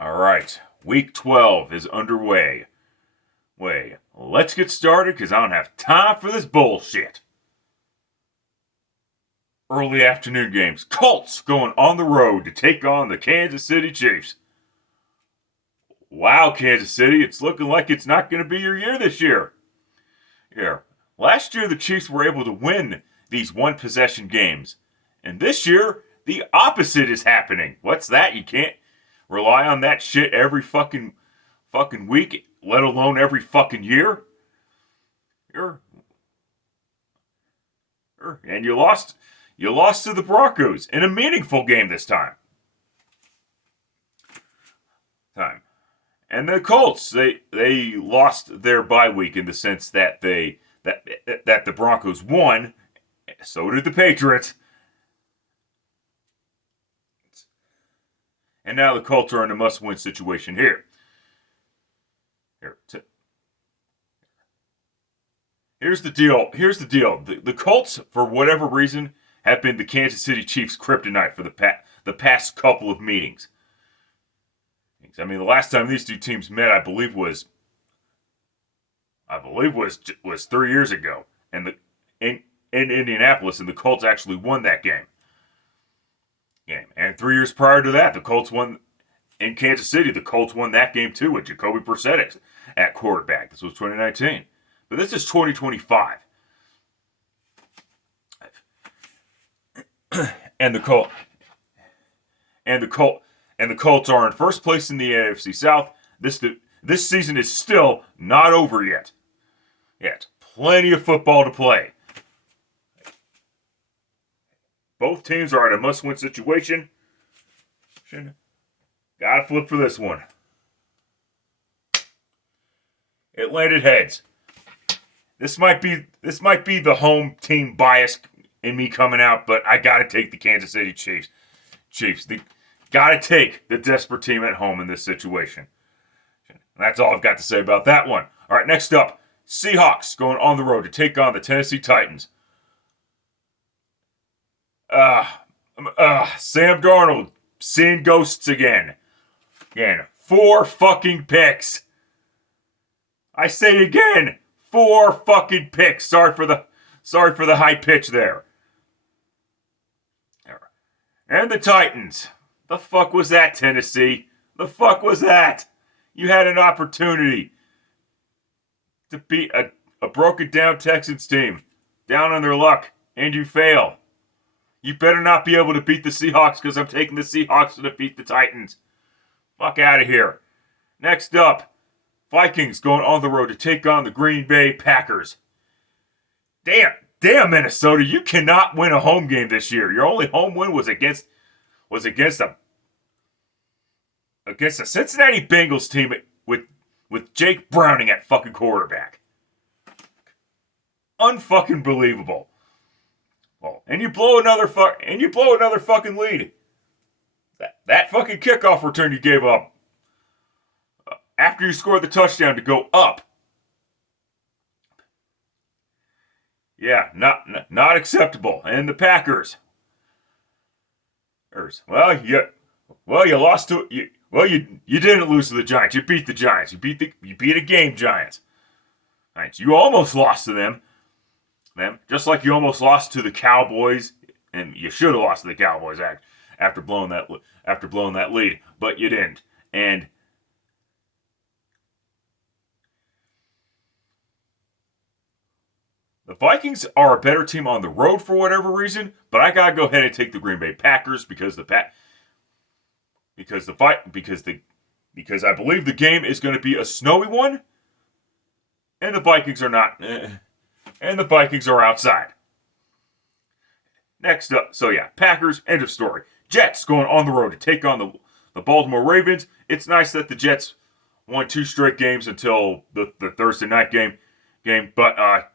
All right, week 12 is underway. Let's get started because I don't have time for this bullshit. Early afternoon games. Colts going on the road to take on the Kansas City Chiefs. Wow, Kansas City, it's looking like it's not going to be your year this year. Yeah, last year the Chiefs were able to win these one-possession games. And this year, the opposite is happening. What's that? You can't rely on that shit every fucking week, let alone every fucking year. And you lost to the Broncos in a meaningful game this time. And the Colts, they lost their bye week in the sense that that the Broncos won. So did the Patriots. And now the Colts are in a must-win situation here. Here's the deal. The Colts, for whatever reason, have been the Kansas City Chiefs' kryptonite for the past couple of meetings. I mean, the last time these two teams met, I believe was 3 years ago, and in Indianapolis, and the Colts actually won that game. And 3 years prior to that, the Colts won in Kansas City. The Colts won that game too with Jacoby Brissett at quarterback. This was 2019, but this is 2025, and the Colts are in first place in the AFC South. This season is still not over yet. Plenty of football to play. Both teams are in a must-win situation. Gotta flip for this one. It landed heads. This might be the home team bias in me coming out, but I gotta take the Kansas City Chiefs. Gotta take the desperate team at home in this situation. That's all I've got to say about that one. All right, next up, Seahawks going on the road to take on the Tennessee Titans. Sam Darnold seeing ghosts again. 4 fucking picks. I say it again, 4 fucking picks. Sorry for the high pitch there. And the Titans. The fuck was that, Tennessee? The fuck was that? You had an opportunity to beat a broken down Texans team, down on their luck, and you fail. You better not be able to beat the Seahawks because I'm taking the Seahawks to defeat the Titans. Fuck out of here. Next up, Vikings going on the road to take on the Green Bay Packers. Damn, Minnesota, you cannot win a home game this year. Your only home win was against the Cincinnati Bengals team with Jake Browning at fucking quarterback. Unfucking believable. Oh, and you blow another fucking lead. That fucking kickoff return you gave up after you scored the touchdown to go up. Yeah, not acceptable. And the Packers. You lost to you didn't lose to the Giants. You beat the Giants. You beat a game Giants. Right, you almost lost to them. Just like you almost lost to the Cowboys, and you should have lost to the Cowboys after blowing that lead, but you didn't. And the Vikings are a better team on the road for whatever reason, but I gotta go ahead and take the Green Bay Packers because I believe the game is going to be a snowy one, and the Vikings are not. And the Vikings are outside. Next up, Packers, end of story. Jets going on the road to take on the Baltimore Ravens. It's nice that the Jets won 2 straight games until the Thursday night game. But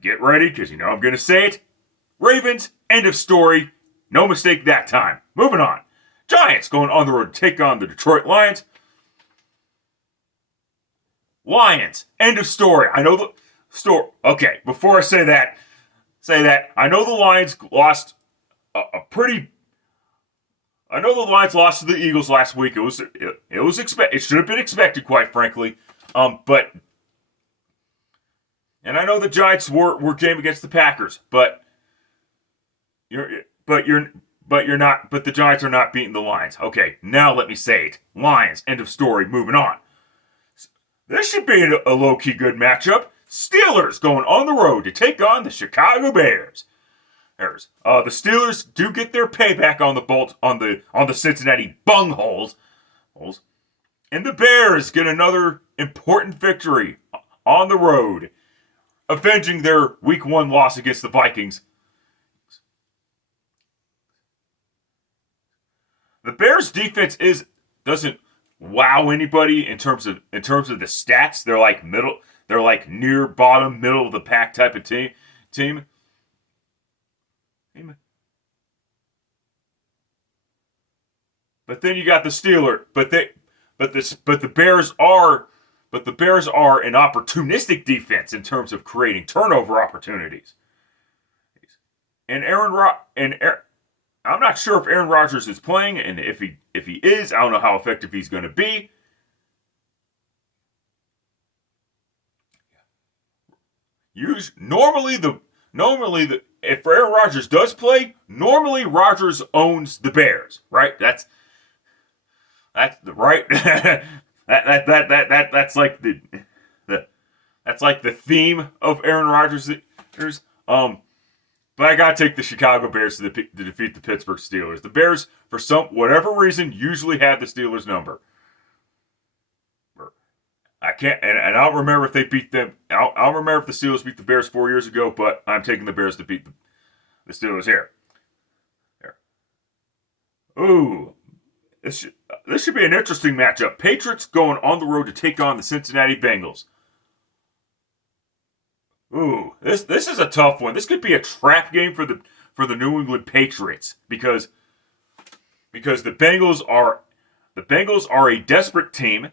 get ready, because you know I'm going to say it. Ravens, end of story. No mistake that time. Moving on. Giants going on the road to take on the Detroit Lions. Lions, end of story. I know the story. Okay, before I say that, I know the Lions lost a pretty I know the Lions lost to the Eagles last week. It should have been expected, quite frankly. But and I know the Giants were game against the Packers, but you're not. But the Giants are not beating the Lions. Okay, now let me say it. Lions. End of story. Moving on. This should be a low-key good matchup. Steelers going on the road to take on the Chicago Bears. The Steelers do get their payback on the Cincinnati bungholes, and the Bears get another important victory on the road, avenging their Week 1 loss against the Vikings. The Bears' defense doesn't wow anybody in terms of the stats. They're like middle. They're like near bottom, middle of the pack type of team. But then you got the Steelers. But the Bears are an opportunistic defense in terms of creating turnover opportunities. And I'm not sure if Aaron Rodgers is playing, and if he is, I don't know how effective he's going to be. Normally, if Aaron Rodgers does play, normally Rodgers owns the Bears, right? That's right. That's like the theme of Aaron Rodgers. But I gotta take the Chicago Bears to defeat the Pittsburgh Steelers. The Bears, for whatever reason, usually have the Steelers' number. I can't, and I don't remember if they beat them. I don't remember if the Steelers beat the Bears 4 years ago, but I'm taking the Bears to beat the Steelers here. There. Ooh, this should be an interesting matchup. Patriots going on the road to take on the Cincinnati Bengals. Ooh, this is a tough one. This could be a trap game for the New England Patriots because the Bengals are a desperate team.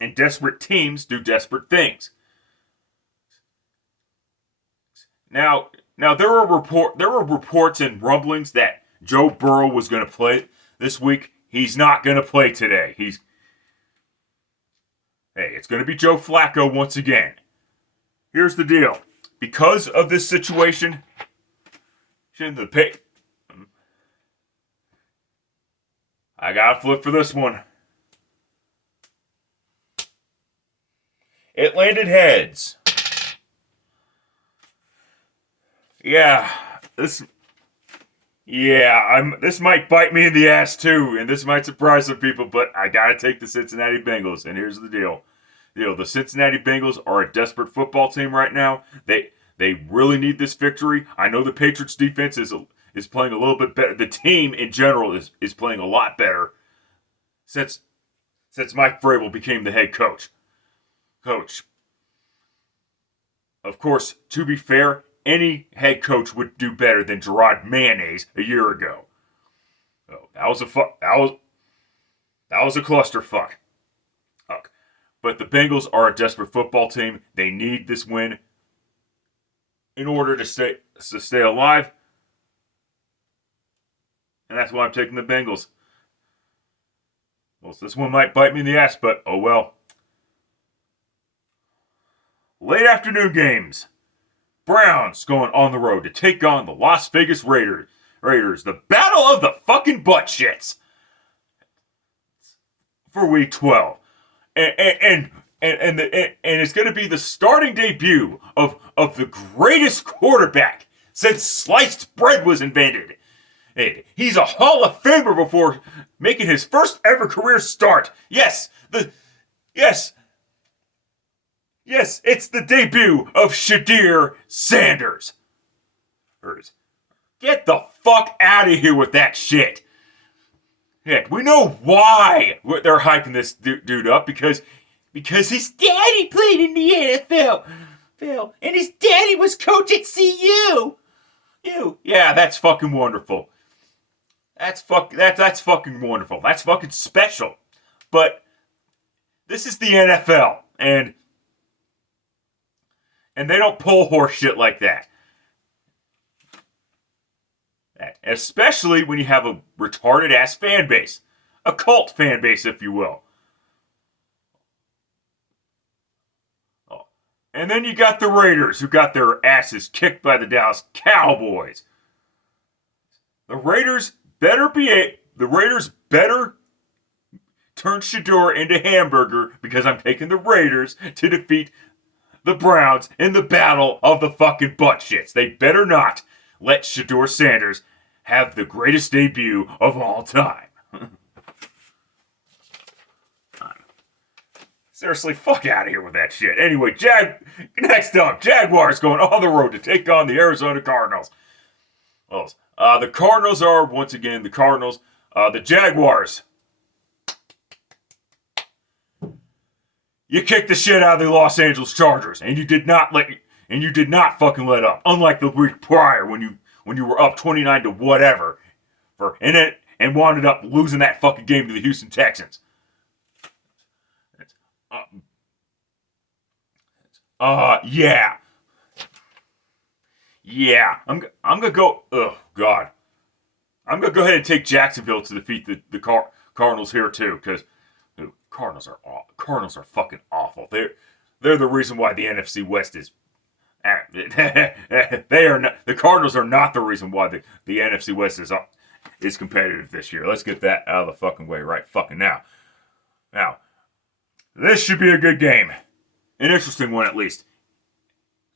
And desperate teams do desperate things. Now there were reports and rumblings that Joe Burrow was going to play this week. He's not going to play today. It's going to be Joe Flacco once again. Here's the deal. Because of this situation, I got to flip for this one. It landed heads. This might bite me in the ass too, and this might surprise some people, but I gotta take the Cincinnati Bengals, and here's the deal. The Cincinnati Bengals are a desperate football team right now. They really need this victory. I know the Patriots defense is playing a little bit better. The team in general is playing a lot better since Mike Vrabel became the head coach. Of course, to be fair, any head coach would do better than Gerard Mayonnaise a year ago. That was a clusterfuck. But the Bengals are a desperate football team. They need this win in order to stay alive. And that's why I'm taking the Bengals. Well, this one might bite me in the ass, but oh well. Late afternoon games. Browns going on the road to take on the Las Vegas Raiders. The battle of the fucking butt shits for Week 12. And it's going to be the starting debut of the greatest quarterback since sliced bread was invented. He's a Hall of Famer before making his first ever career start. Yes, it's the debut of Shadir Sanders. Get the fuck out of here with that shit. Heck, we know why they're hyping this dude up because his daddy played in the NFL, Phil, and his daddy was coach at CU. Yeah, that's fucking wonderful. That's fucking wonderful. That's fucking special. But this is the NFL, and they don't pull horse shit like that. Especially when you have a retarded ass fan base. A cult fan base, if you will. And then you got the Raiders, who got their asses kicked by the Dallas Cowboys. The Raiders better turn Shador into hamburger, because I'm taking the Raiders to defeat the Browns in the battle of the fucking butt shits. They better not let Shador Sanders have the greatest debut of all time. Seriously, fuck out of here with that shit. Anyway, next up, Jaguars going on the road to take on the Arizona Cardinals. Well, the Cardinals are, once again, the Cardinals. The Jaguars, you kicked the shit out of the Los Angeles Chargers, and you did not fucking let up. Unlike the week prior, when you were up 29 to whatever, and wound up losing that fucking game to the Houston Texans. Yeah. I'm gonna go. Oh God. I'm gonna go ahead and take Jacksonville to defeat the Cardinals here too, because Cardinals are fucking awful. They're the reason why the NFC West is. They are not. The Cardinals are not the reason why the NFC West is competitive this year. Let's get that out of the fucking way right fucking now. Now, this should be a good game. An interesting one, at least.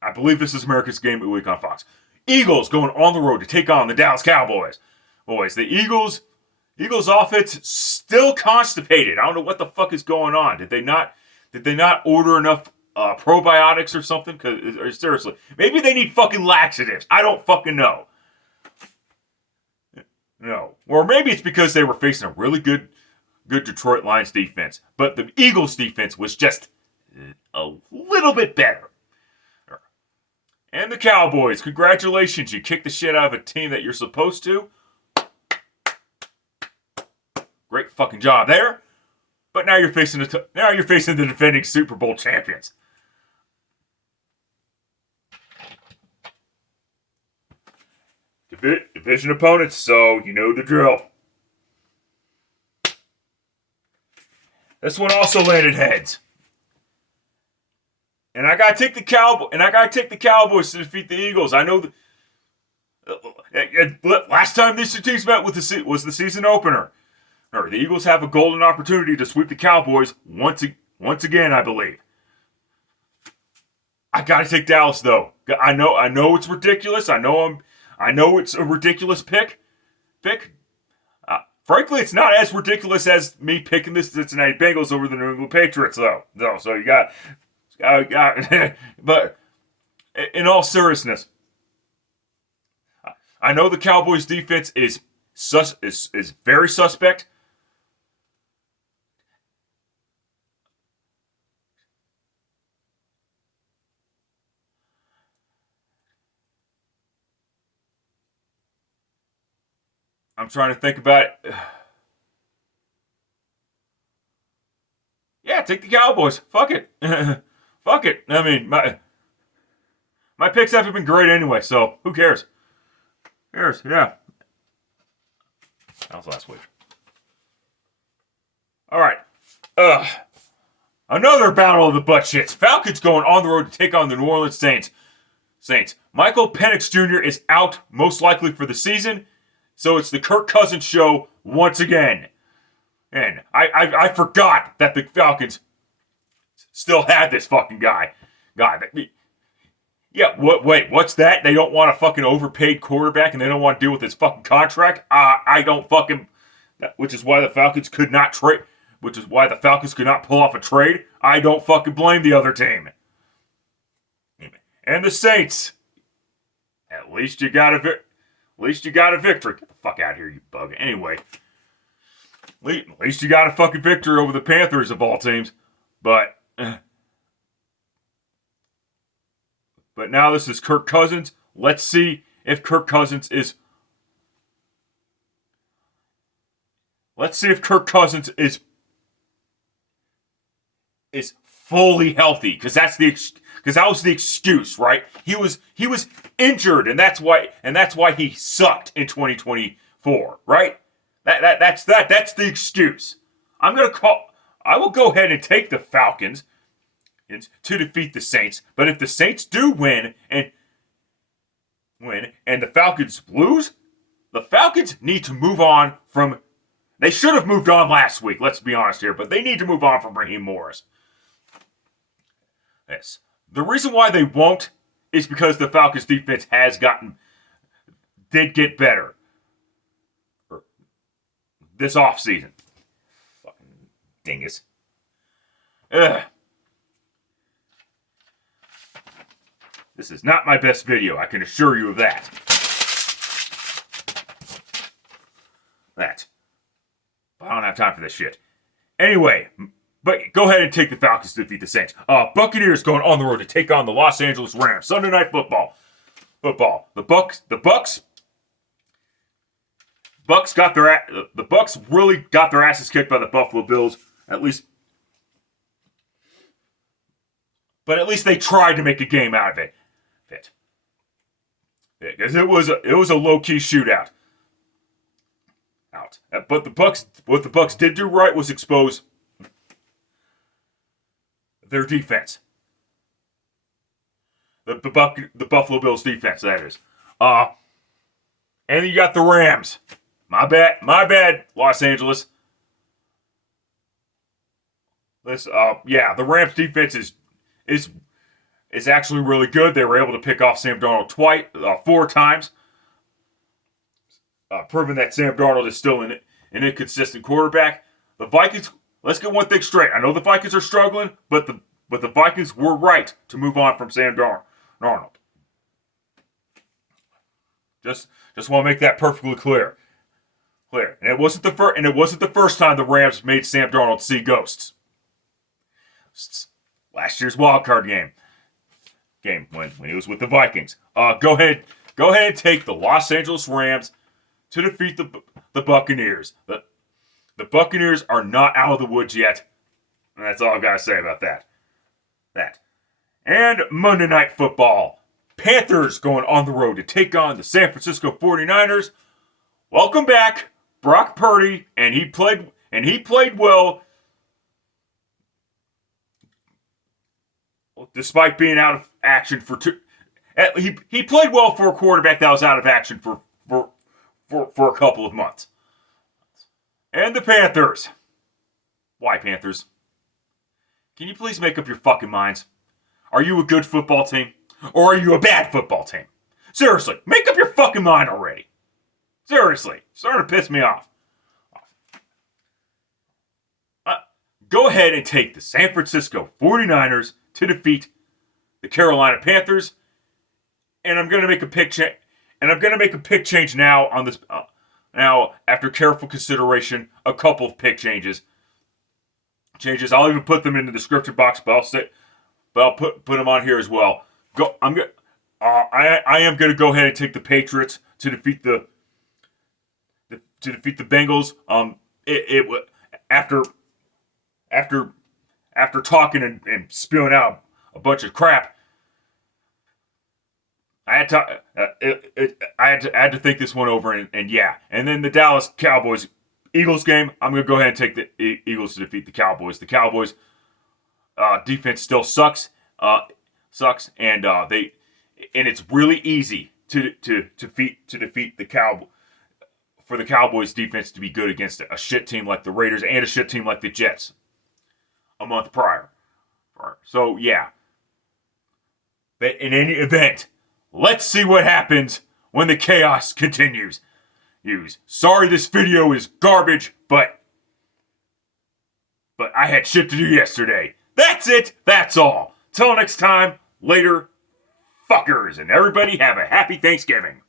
I believe this is America's Game of the Week on Fox. Eagles going on the road to take on the Dallas Cowboys. Boys, the Eagles offense still constipated. I don't know what the fuck is going on. Did they not order enough probiotics or something? Or seriously, maybe they need fucking laxatives. I don't fucking know. No. Or maybe it's because they were facing a really good Detroit Lions defense. But the Eagles defense was just a little bit better. And the Cowboys, congratulations. You kicked the shit out of a team that you're supposed to. Great fucking job there. But now you're facing the defending Super Bowl champions. Division opponents, so you know the drill. This one also landed heads. And I gotta take the Cowboys to defeat the Eagles. I know last time these two teams met was the season opener. The Eagles have a golden opportunity to sweep the Cowboys once again, I believe. I gotta take Dallas though. I know it's ridiculous. I know it's a ridiculous pick. Frankly, it's not as ridiculous as me picking the Cincinnati Bengals over the New England Patriots though. So you got. But in all seriousness, I know the Cowboys' defense is very suspect. I'm trying to think about it. Yeah, take the Cowboys. Fuck it. Fuck it. I mean, my picks haven't been great anyway, so who cares? Yeah. That was last week. All right. Another battle of the butt shits. Falcons going on the road to take on the New Orleans Saints. Michael Penix Jr. is out, most likely for the season, so it's the Kirk Cousins show once again. And I forgot that the Falcons still had this fucking guy. Yeah, wait, what's that? They don't want a fucking overpaid quarterback and they don't want to deal with his fucking contract? I don't fucking... Which is why the Falcons could not trade... Which is why the Falcons could not pull off a trade. I don't fucking blame the other team. And the Saints. At least you got a victory. Get the fuck out of here, you bug. Anyway. At least you got a fucking victory over the Panthers of all teams. But now this is Kirk Cousins. Let's see if Kirk Cousins is... fully healthy, because that was the excuse, right? He was injured, and that's why he sucked in 2024, right? That's the excuse. I will go ahead and take the Falcons to defeat the Saints, but if the Saints do win and the Falcons lose, the Falcons need to move on from. They should have moved on last week, let's be honest here, but they need to move on from Raheem Morris. Yes. The reason why they won't is because the Falcons defense did get better this offseason. Fucking dingus. Ugh. This is not my best video, I can assure you of that. I don't have time for this shit. Anyway, but go ahead and take the Falcons to defeat the Saints. Buccaneers going on the road to take on the Los Angeles Rams. Sunday Night Football. The Bucks really got their asses kicked by the Buffalo Bills. But at least they tried to make a game out of it. Because it was a low-key shootout. But what the Bucks did do right was expose their defense. The Buffalo Bills defense, that is. And you got the Rams. My bad, Los Angeles. The Rams defense is actually really good. They were able to pick off Sam Darnold 4 times. Proving that Sam Darnold is still an inconsistent quarterback. The Vikings, let's get one thing straight. I know the Vikings are struggling, but the Vikings were right to move on from Sam Darnold. Just want to make that perfectly clear. And it wasn't the first time the Rams made Sam Darnold see ghosts. Last year's wildcard game when he was with the Vikings. Go ahead and take the Los Angeles Rams to defeat the Buccaneers. The Buccaneers are not out of the woods yet. And that's all I've got to say about that. And Monday Night Football. Panthers going on the road to take on the San Francisco 49ers. Welcome back, Brock Purdy, and he played well despite being out of action for two. He played well for a quarterback that was out of action for a couple of months. And the Panthers. Why, Panthers? Can you please make up your fucking minds? Are you a good football team? Or are you a bad football team? Seriously, make up your fucking mind already. Seriously, starting to piss me off. Go ahead and take the San Francisco 49ers to defeat the Carolina Panthers. And I'm going to make a pick change. And I'm going to make a pick change now on this. Now, after careful consideration, a couple of pick changes. I'll even put them in the description box, but I'll put them on here as well. I am going to go ahead and take the Patriots to defeat the Bengals. After talking and spewing out a bunch of crap, I had to think this one over, and yeah. And then the Dallas Cowboys Eagles game, I'm going to go ahead and take the Eagles to defeat the Cowboys. The Cowboys defense still sucks, and it's really easy to defeat the Cowboys, for the Cowboys defense to be good against a shit team like the Raiders and a shit team like the Jets a month prior. So yeah. But in any event, let's see what happens when the chaos continues. Sorry this video is garbage, but I had shit to do yesterday. That's it. That's all. Till next time, later, fuckers. And everybody have a happy Thanksgiving.